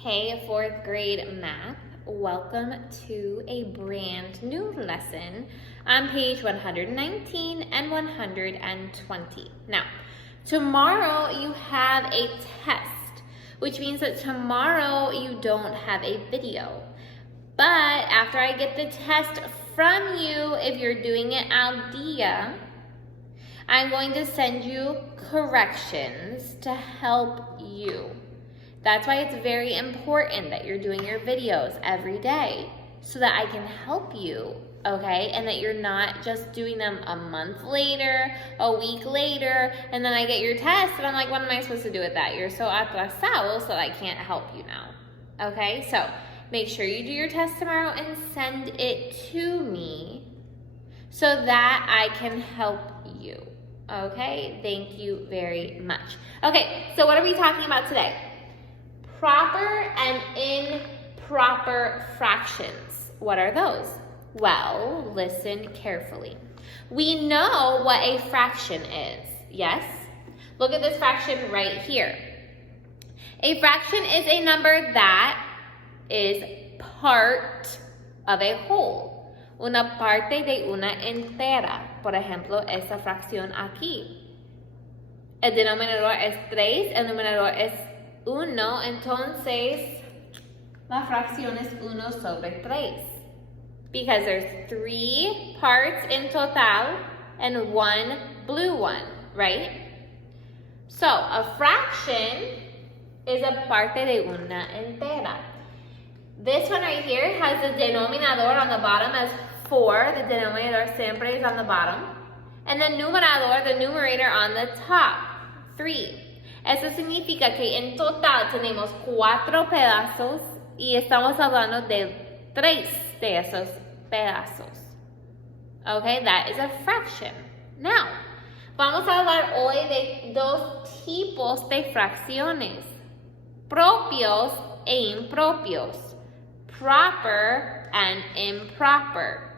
Hey, fourth grade math. Welcome to a brand new lesson on page 119 and 120. Now, tomorrow you have a test, which means that tomorrow you don't have a video. But after I get the test from you, if you're doing it al dia, I'm going to send you corrections to help you. That's why it's very important that you're doing your videos every day so that I can help you, okay? And that you're not just doing them a month later, a week later, and then I get your test and I'm like, what am I supposed to do with that? You're so atrasado, so I can't help you now, okay? So make sure you do your test tomorrow and send it to me so that I can help you, okay? Thank you very much. Okay, so what are we talking about today? Proper and improper fractions. What are those? Well, listen carefully. We know what a fraction is, yes? Look at this fraction right here. A fraction is a number that is part of a whole. Una parte de una entera. Por ejemplo, esta fracción aquí. El denominador es 3, el numerador es 1, entonces la fracción es 1 sobre 3. Because there's 3 parts in total and 1 blue one, right? So, a fraction is a parte de una entera. This one right here has the denominador on the bottom as 4. The denominator siempre is on the bottom. And the numerador, the numerator on the top, 3. Eso significa que en total tenemos 4 pedazos y estamos hablando de 3 de esos pedazos. Okay, that is a fraction. Now, vamos a hablar hoy de dos tipos de fracciones, propios e impropios, proper and improper.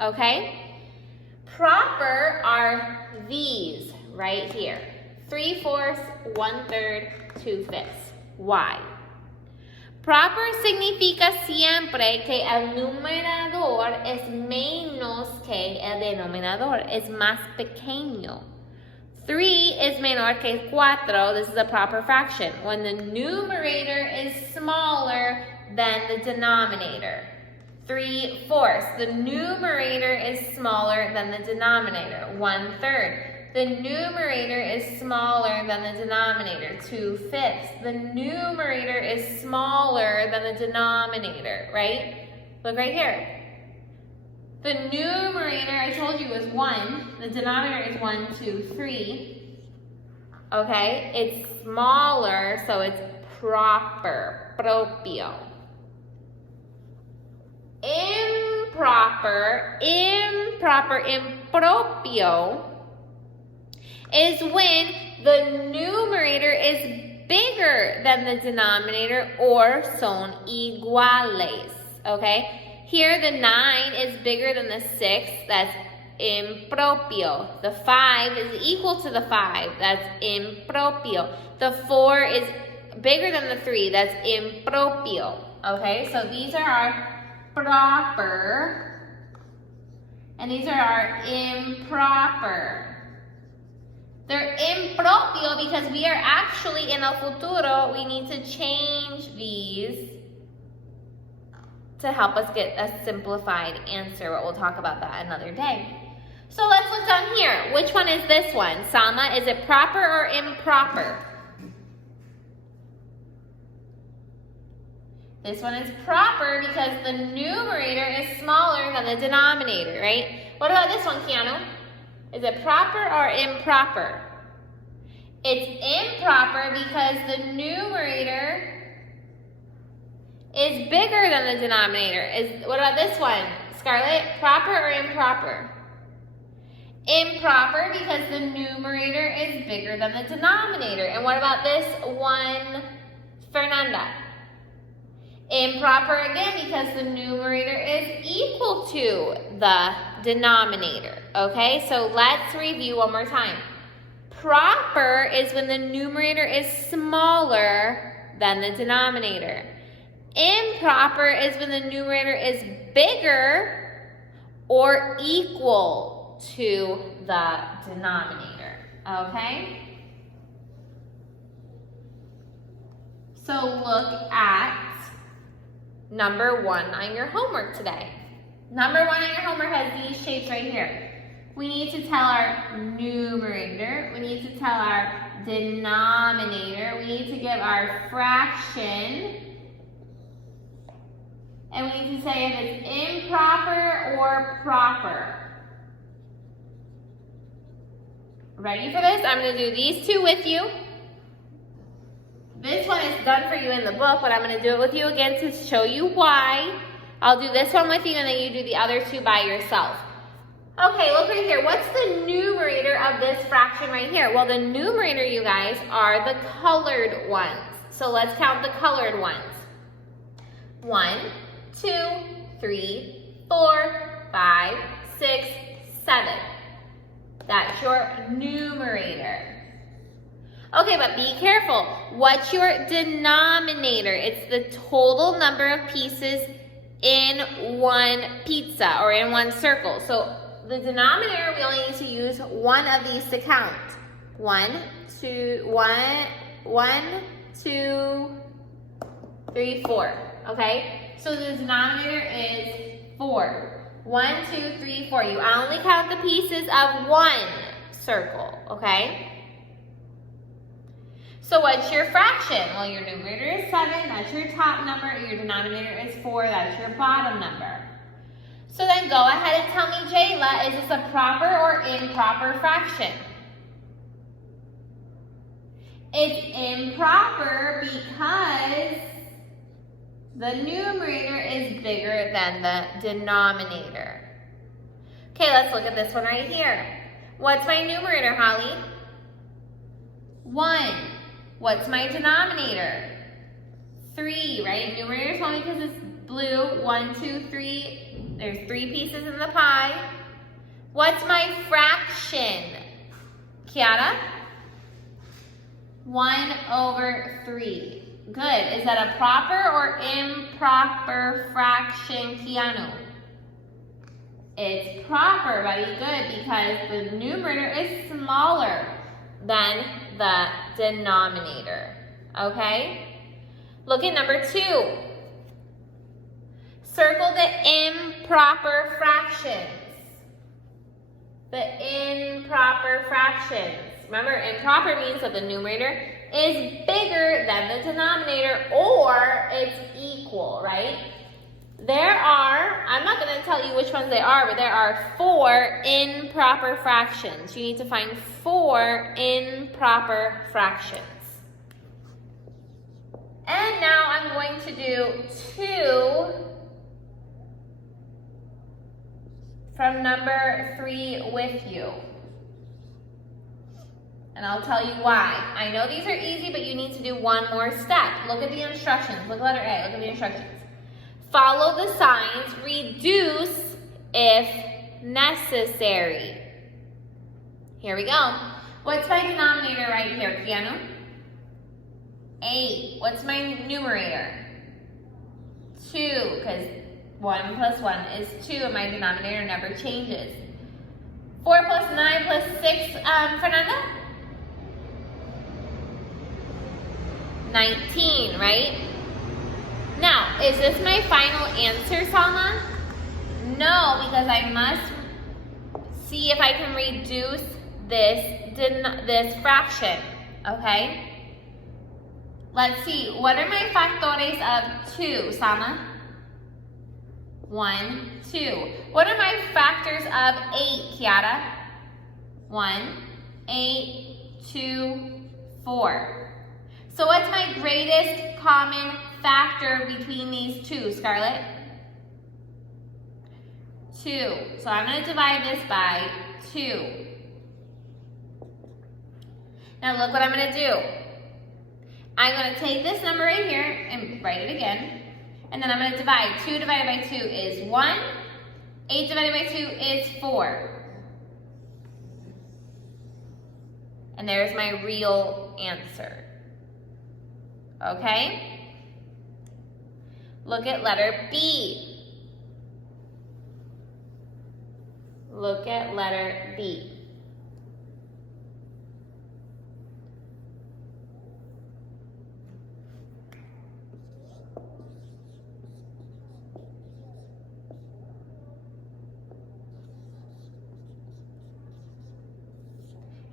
Okay? Proper are these right here. 3/4, 1/3, 2/5. Why? Proper significa siempre que el numerador es menos que el denominador, es más pequeño. 3 is menor que 4. This is a proper fraction. When the numerator is smaller than the denominator. 3/4. The numerator is smaller than the denominator. 1/3. The numerator is smaller than the denominator, 2/5. The numerator is smaller than the denominator, right? Look right here. The numerator, I told you, is 1. The denominator is 1, 2, 3. Okay? It's smaller, so it's proper, propio. Improper, impropio, is when the numerator is bigger than the denominator or son iguales, okay? Here the 9 is bigger than the 6, that's impropio. The 5 is equal to the 5, that's impropio. The 4 is bigger than the 3, that's impropio, okay? So these are our proper, and these are our improper. They're impropio because we are actually in el futuro. We need to change these to help us get a simplified answer. But we'll talk about that another day. So let's look down here. Which one is this one? Salma, is it proper or improper? This one is proper because the numerator is smaller than the denominator, right? What about this one, Keanu? Is it proper or improper? It's improper because the numerator is bigger than the denominator. What about this one, Scarlett? Proper or improper? Improper because the numerator is bigger than the denominator. And what about this one, Fernanda? Improper again because the numerator is equal to the denominator. Okay, so let's review one more time. Proper is when the numerator is smaller than the denominator. Improper is when the numerator is bigger or equal to the denominator, okay? So look at number 1 on your homework today. Number 1 on your homework has these shapes right here. We need to tell our numerator, we need to tell our denominator, we need to give our fraction, and we need to say if it's improper or proper. Ready for this? I'm going to do these two with you. This one is done for you in the book, but I'm going to do it with you again to show you why. I'll do this one with you, and then you do the other two by yourself. Okay, look right here. What's the numerator of this fraction right here? Well, the numerator, you guys, are the colored ones. So let's count the colored ones. 1, 2, 3, 4, 5, 6, 7. That's your numerator. Okay, but be careful. What's your denominator? It's the total number of pieces in one pizza or in one circle. So the denominator, we only need to use one of these to count. 1, 2, 3, 4. Okay? So the denominator is 4. 1, 2, 3, 4. You only count the pieces of one circle. Okay? So what's your fraction? Well, your numerator is 7. That's your top number. Your denominator is 4. That's your bottom number. So then go ahead and tell me, Jayla, is this a proper or improper fraction? It's improper because the numerator is bigger than the denominator. Okay, let's look at this one right here. What's my numerator, Holly? 1. What's my denominator? 3, right? Numerator is only because it's blue. 1, 2, 3. There's 3 pieces in the pie. What's my fraction? Kiara? 1/3. Good. Is that a proper or improper fraction, Keanu? It's proper, very good, because the numerator is smaller than the denominator. Okay? Look at number 2. Circle the improper fractions. The improper fractions. Remember, improper means that the numerator is bigger than the denominator or it's equal, right? There are, I'm not going to tell you which ones they are, but there are 4 improper fractions. You need to find 4 improper fractions. And now I'm going to do 2 from number 3 with you. And I'll tell you why. I know these are easy, but you need to do one more step. Look at the instructions. Look at letter A. Look at the instructions. Follow the signs. Reduce if necessary. Here we go. What's my denominator right here, Keanu? 8. What's my numerator? 2, because 1 plus 1 is 2, and my denominator never changes. 4 plus 9 plus 6, Fernanda? 19, right? Now, is this my final answer, Salma? No, because I must see if I can reduce this fraction, okay? Let's see, what are my factores of 2, Salma? 1, 2. What are my factors of 8, Kiara? 1, 8, 2, 4. So what's my greatest common factor between these 2, Scarlett? 2. So I'm going to divide this by 2. Now look what I'm going to do. I'm going to take this number right here and write it again. And then I'm going to divide. 2 divided by 2 is 1. 8 divided by 2 is 4. And there's my real answer. Okay? Look at letter B. Look at letter B.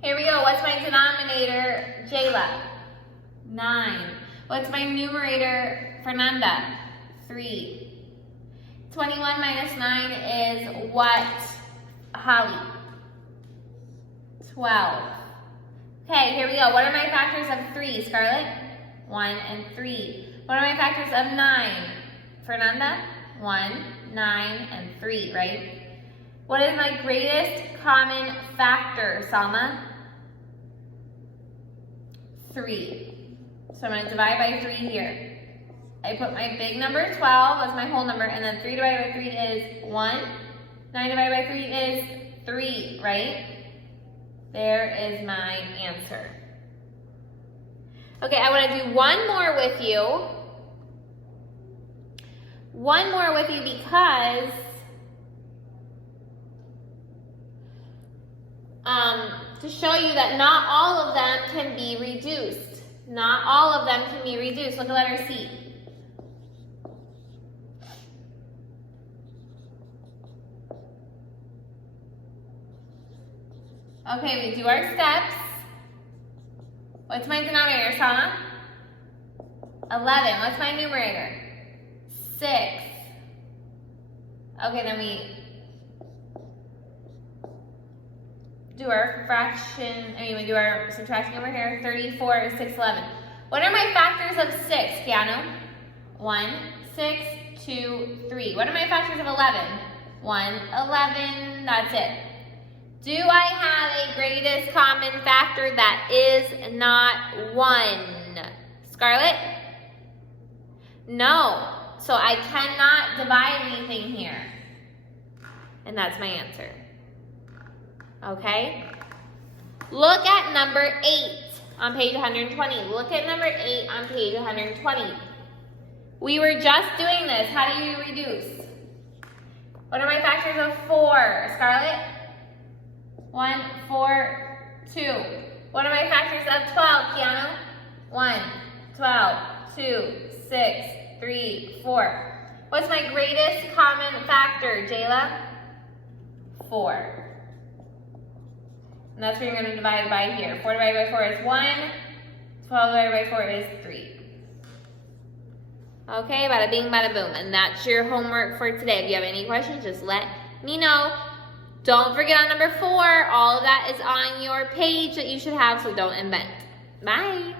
Here we go. What's my denominator, Jayla? 9. What's my numerator, Fernanda? 3. 21 minus 9 is what, Holly? 12. Okay, here we go. What are my factors of 3, Scarlett? 1 and 3. What are my factors of 9, Fernanda? 1, 9, and 3, right? What is my greatest common factor, Salma? 3. So I'm going to divide by 3 here. I put my big number 12 as my whole number, and then 3 divided by 3 is 1. 9 divided by 3 is 3, right? There is my answer. Okay, I want to do one more with you. One more with you because to show you that not all of them can be reduced. Not all of them can be reduced. Look at letter C. Okay, we do our steps. What's my denominator, Salma? 11. What's my numerator? 6. Okay, then we do our fraction, we do our subtraction over here. 34, 6, 11. What are my factors of 6, Keanu? 1, 6, 2, 3. What are my factors of 11? 1, 11, that's it. Do I have a greatest common factor that is not 1? Scarlett? No. So I cannot divide anything here. And that's my answer. Okay? Look at number 8 on page 120. Look at number 8 on page 120. We were just doing this. How do you reduce? What are my factors of 4? Scarlett? 1, 4, 2. What are my factors of 12, Keanu? 1, 12, 2, 6, 3, 4. What's my greatest common factor, Jayla? 4. And that's what you're going to divide by here. 4 divided by 4 is 1. 12 divided by 4 is 3. Okay, bada bing, bada boom. And that's your homework for today. If you have any questions, just let me know. Don't forget on number 4, all of that is on your page that you should have, so don't invent. Bye.